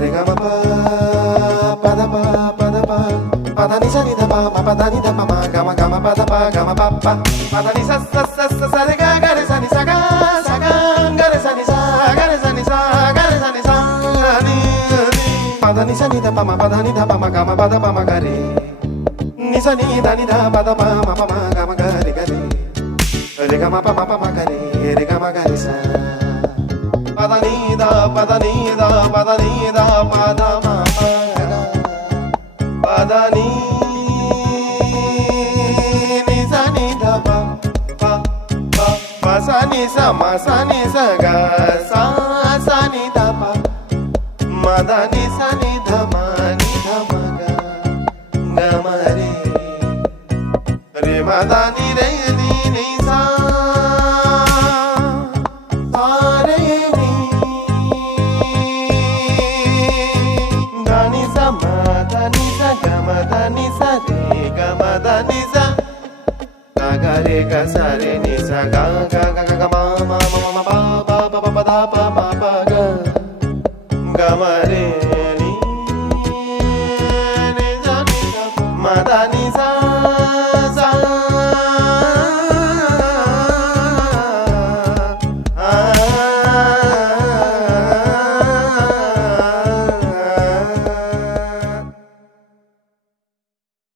re ga ma pa pa da pa da ni sa ni da pa ma pa da ni da pa ma ga ma pa da pa ga ma pa pa da ni sa sa re ga sa ni sa ga ga re sa ni sa ga re sa ni sa ga re sa ni sa ni pa da ni sa ni da pa ma ga ma pa da pa ma ga re ni sa ni da pa da pa ma ga ma ga re re ga ma pa ma ga re ga ma ga re sa pa da ni da pa da ni da pa da ni da pa da ma ga pa da ni ni sa ni da pa pa sa ni sa ma sa ni sa ga sa ni da pa ma da ni sa ni da ma ga ma re re ma da ni re ni sa re ni da ni sa ma da ni sa ga ma da ni sa re ga ma da ni sa ga re ga sa re ni sa ga ma pa da pa ma pa ga ma